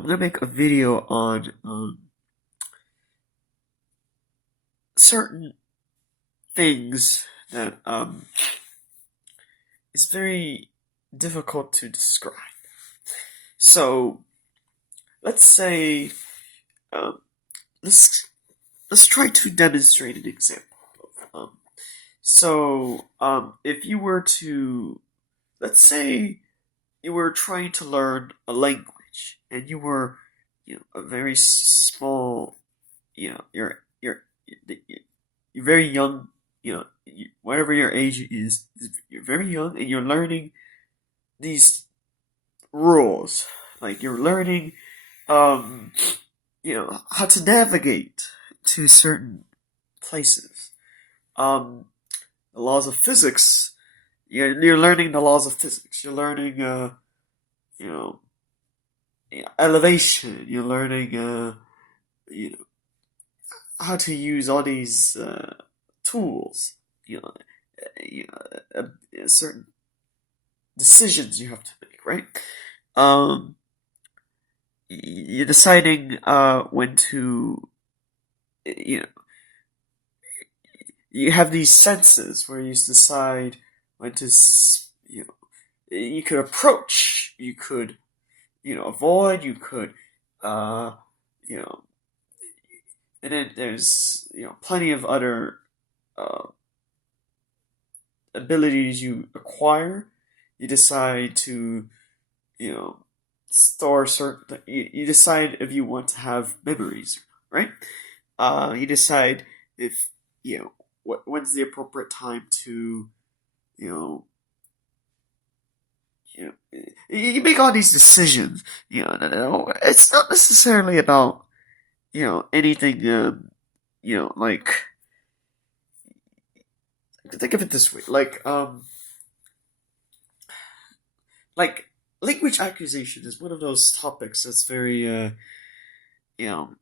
I'm gonna make a video on certain things that is very difficult to describe. So let's say um, let's let's try to demonstrate an example. If you were to, let's say, you were trying to learn a language, and you were, a very small, you're very young, whatever your age is, you're very young, and you're learning these rules, like you're learning, um, how to navigate to certain places. Um, the laws of physics. You're learning the laws of physics. You're learning, you know, elevation. You're learning, you know, how to use all these tools. You know, certain decisions you have to make, right? Um, you're deciding when to, you know, you have these senses where you decide when to, you could approach, you could, avoid, you could, uh, you know, and then there's, plenty of other uh, abilities you acquire. You decide to, you know, store certain. You decide if you want to have memories, right? You decide if when's the appropriate time to you know you make all these decisions. It's not necessarily about anything. Like think of it this way, like language acquisition is one of those topics that's very you know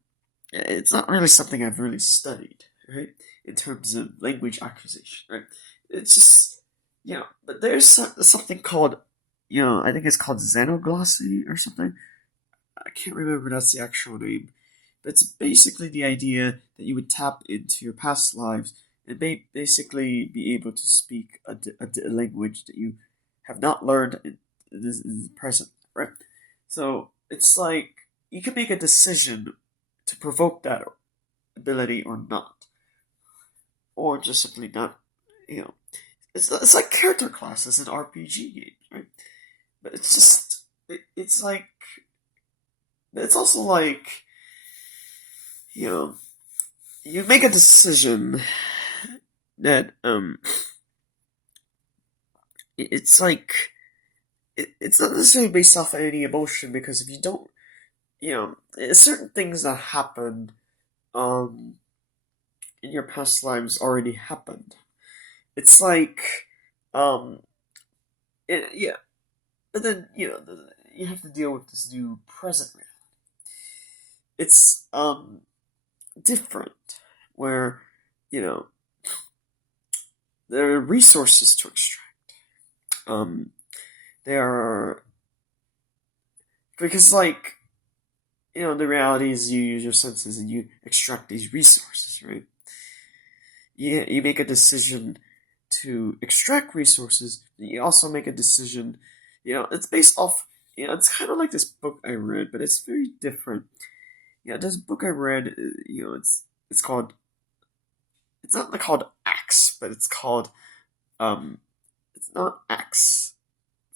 it's not really something I've really studied, right? In terms of language acquisition, right? It's just, but there's something called, I think it's called xenoglossy or something. I can't remember that's the actual name. But it's basically the idea that you would tap into your past lives and basically be able to speak a language that you have not learned in the present, right? So it's like you can make a decision to provoke that ability or not, or just simply not. You know, it's like character classes in RPG games, right? But it's just it's like it's also like you know you make a decision that it's like it's not necessarily based off of any emotion, because if you don't, certain things that happened um in your past lives already happened. It's like um yeah, but then you have to deal with this new present reality. It's different, where you know there are resources to extract. Um, there are, because the reality is you use your senses and you extract these resources, right? You make a decision to extract resources. You also make a decision. It's based off. It's kind of like this book I read, but it's very different. This book I read. It's called. It's not called Axe, but it's called. It's not Axe.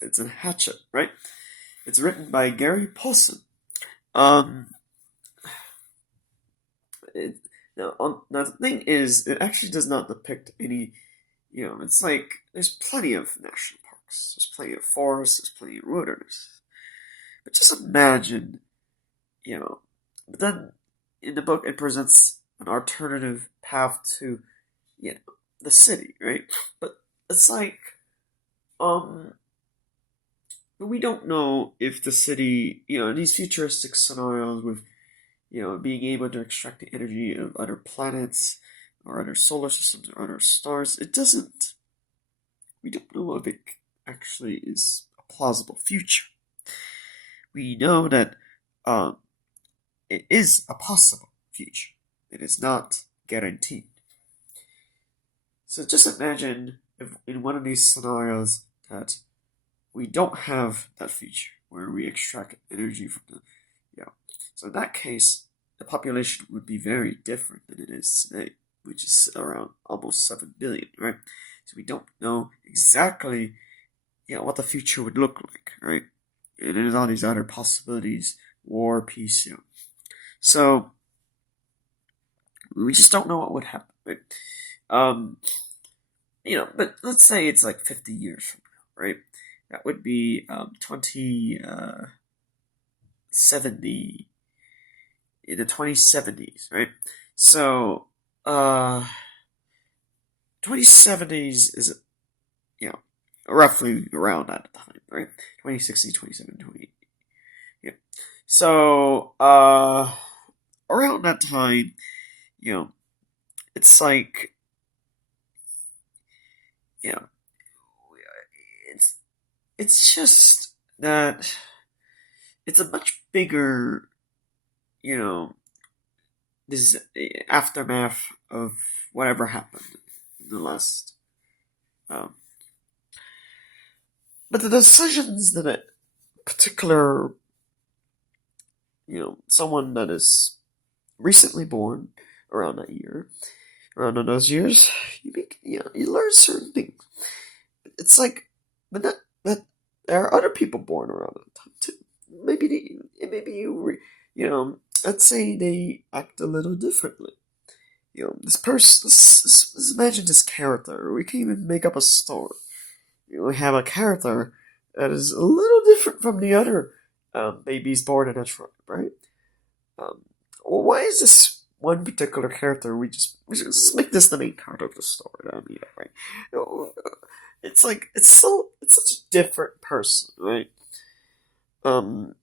It's a hatchet, right? It's written by Gary Paulson. Um, it, now the thing is, it actually does not depict any. It's like there's plenty of national parks, there's plenty of forests, there's plenty of wilderness. But just imagine, you know. But then in the book, it presents an alternative path to, the city, right? But it's like, um, we don't know if the city, these futuristic scenarios with, being able to extract the energy of other planets or other solar systems or other stars, we don't know if it actually is a plausible future. We know that um, it is a possible future. It is not guaranteed. So just imagine if in one of these scenarios that we don't have that feature where we extract energy from the, yeah. So in that case, the population would be very different than it is today, which is around almost 7 billion, right? So we don't know exactly, what the future would look like, right? And there's all these other possibilities, war, peace, So we just don't know what would happen, right? Um, but let's say it's like 50 years from now, right? That would be 2070, in the 2070s, right? So, 2070s is, you know, roughly around that time, right? 2060, 2070, 20. Yeah. So, around that time, you know, it's like, you know, it's, it's just that it's a much bigger, you know, this aftermath of whatever happened in the last. Um, but the decisions that a particular, someone that is recently born around that year, around those years, you learn certain things. It's like, but there are other people born around that time too. Maybe let's say they act a little differently. This person. Let's imagine this character. We can even make up a story. We have a character that is a little different from the other babies born in a tribe, right? Well, why is this one particular character? We just make this the main character of the story. Right? It's like it's such a different person, right? Um,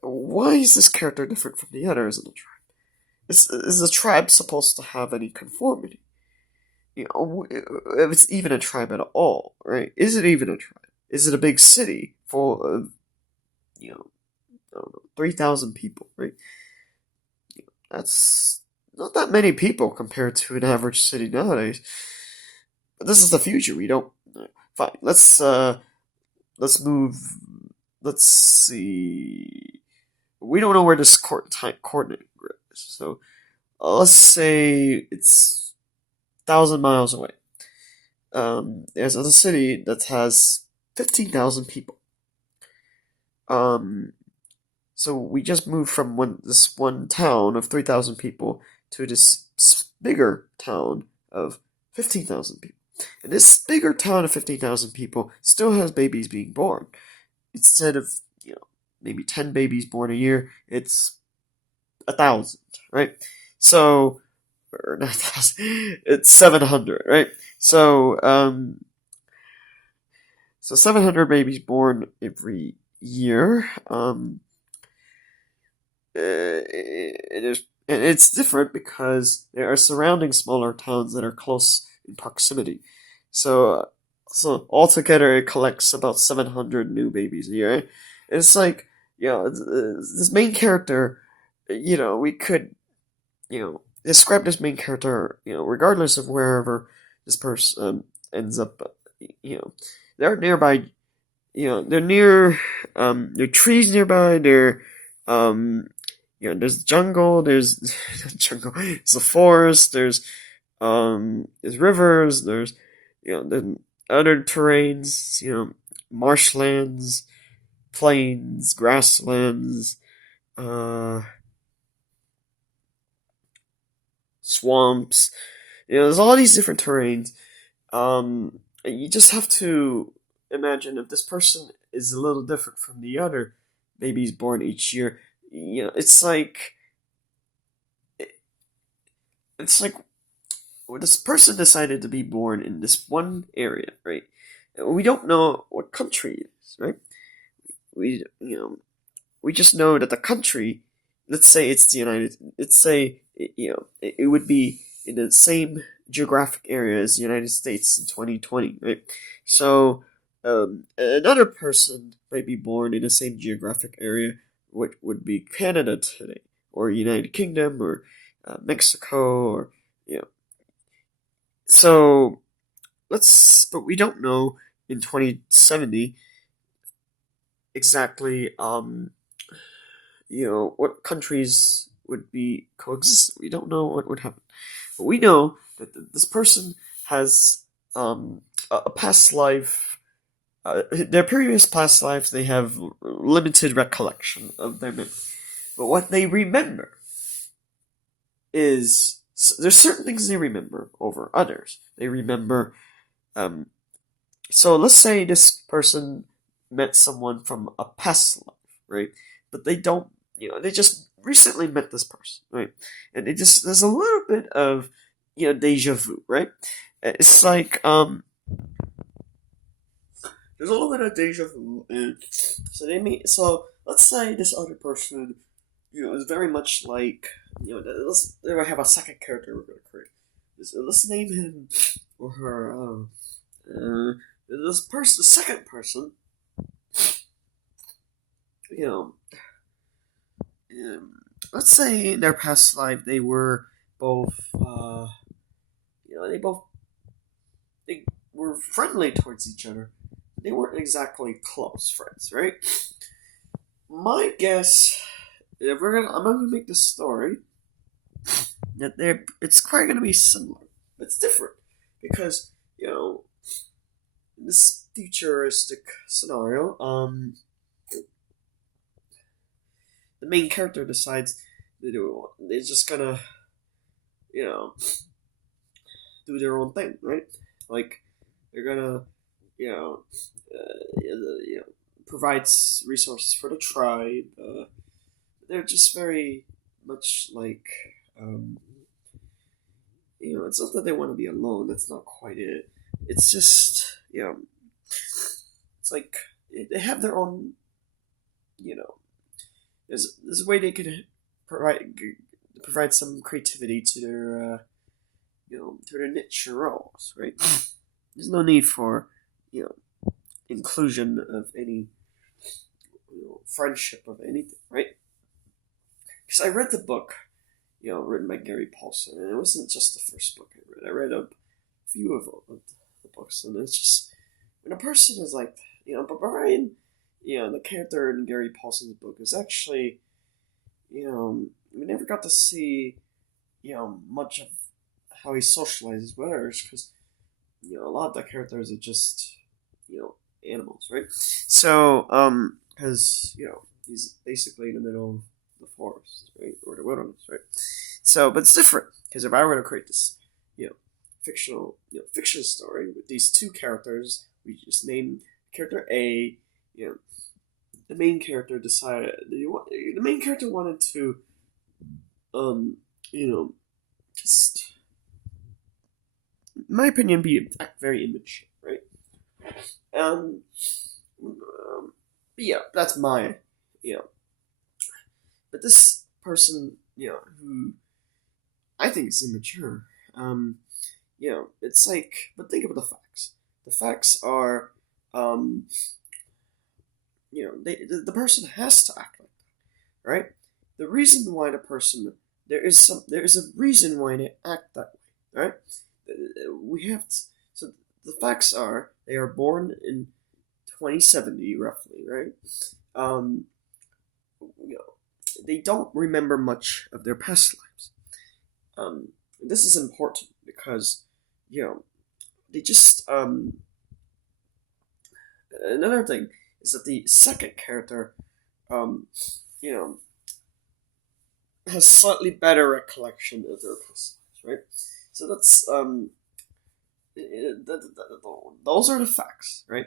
why is this character different from the others in the tribe? Is the tribe supposed to have any conformity? If it's even a tribe at all, right? Is it even a tribe? Is it a big city full of, I don't know, 3,000 people, right? That's not that many people compared to an average city nowadays. But this is the future. We don't. Fine. Let's move. Let's see. We don't know where this coordinate grid is. So let's say it's 1,000 miles away. There's a city that has 15,000 people. So we just moved from this one town of 3,000 people to this bigger town of 15,000 people. And this bigger town of 15,000 people still has babies being born. Instead of, maybe 10 babies born a year, it's 1,000, right? So, or not 1,000, it's 700, right? So 700 babies born every year. It's different because there are surrounding smaller towns that are close in proximity. So altogether, it collects about 700 new babies a year. And it's like, this main character, we could, describe this main character, regardless of wherever this person ends up, they're nearby, they're near, there are trees nearby, there's jungle, there's jungle, there's a forest, there's rivers, there's, the other terrains, marshlands, plains, grasslands, swamps. There's all these different terrains. You just have to imagine if this person is a little different from the other babies born each year. It's like this person decided to be born in this one area, right? We don't know what country it is, right? We just know that the country, let's say it's the United, let's say it would be in the same geographic area as the United States in 2020, right? So another person might be born in the same geographic area what would be Canada today, or United Kingdom, or Mexico, or you know. So but we don't know in 2070 exactly what countries would be coexist. We don't know what would happen, but we know that this person has a past life. Their previous past lives, they have limited recollection of their memory, but what they remember is there's certain things they remember over others. They remember. So let's say this person met someone from a past life, right? But they don't, they just recently met this person, right? And there's a little bit of, deja vu, right? It's like, there's a little bit of deja vu, and so let's say this other person, is very much like, let's have a second character we're gonna create. Let's name him or her, the second person, you know, let's say in their past life they were both, they were friendly towards each other. They weren't exactly close friends, right? My guess, I'm gonna make this story that it's quite gonna be similar, but it's different because in this futuristic scenario, the main character decides they're just gonna, you know, do their own thing, right? Like they're gonna, you know, provides resources for the tribe. They're just very much like, it's not that they want to be alone. That's not quite it. It's just, it's like they have their own, there's a way they could provide some creativity to their, to their niche roles, right? There's no need for, inclusion of any, friendship of anything, right? Because I read the book, written by Gary Paulson, and it wasn't just the first book I read. I read a few of the books, and it's just when a person is like, but Brian, the character in Gary Paulson's book is actually, we never got to see, much of how he socializes with others because, a lot of the characters are just, animals, right? So, because, he's basically in the middle of the forest, right? Or the wilderness, right? So, but it's different because if I were to create this, fiction story with these two characters, we just name character A, the main character decided the main character wanted to, just, in my opinion, be very immature, right? Yeah, that's my, but this person, who I think is immature, it's like, but think about the facts. The facts are, the person has to act like that, right? The reason why there is a reason why they act that way, right? We have to, so the facts are they are born in 2070 roughly, right? Um, they don't remember much of their past lives. This is important because, they just, another thing is that the second character, you know, has slightly better recollection of their past lives, right? So that's, those are the facts, right?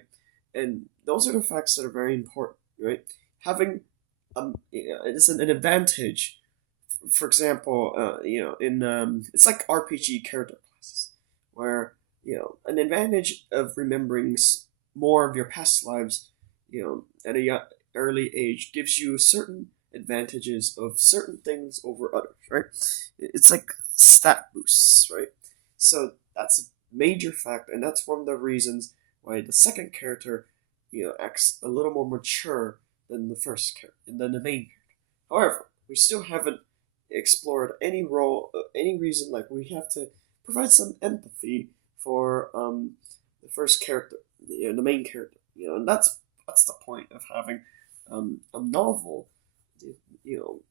And those are the facts that are very important, right? Having, it's an advantage. For example, in it's like RPG character classes, where an advantage of remembering more of your past lives, at a early age gives you certain advantages of certain things over others, right? It's like stat boosts, right? So that's a major fact, and that's one of the reasons why the second character, acts a little more mature than the first character, than the main character. However, we still haven't explored any role, any reason. Like we have to provide some empathy for the first character, the main character. And that's the point of having a novel,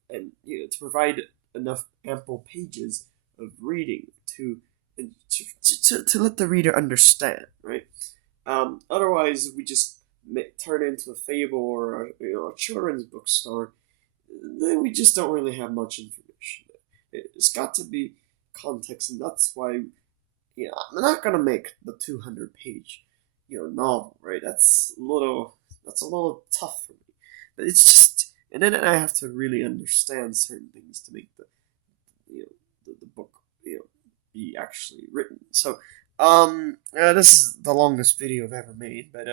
and to provide enough ample pages of reading to let the reader understand, right? Otherwise, we just turn into a fable or a children's bookstore. Then we just don't really have much information. It's got to be context, and that's why I'm not gonna make the 200-page novel, right? That's a little tough for me. But it's just, and then I have to really understand certain things to make the book be actually written. So this is the longest video I've ever made, but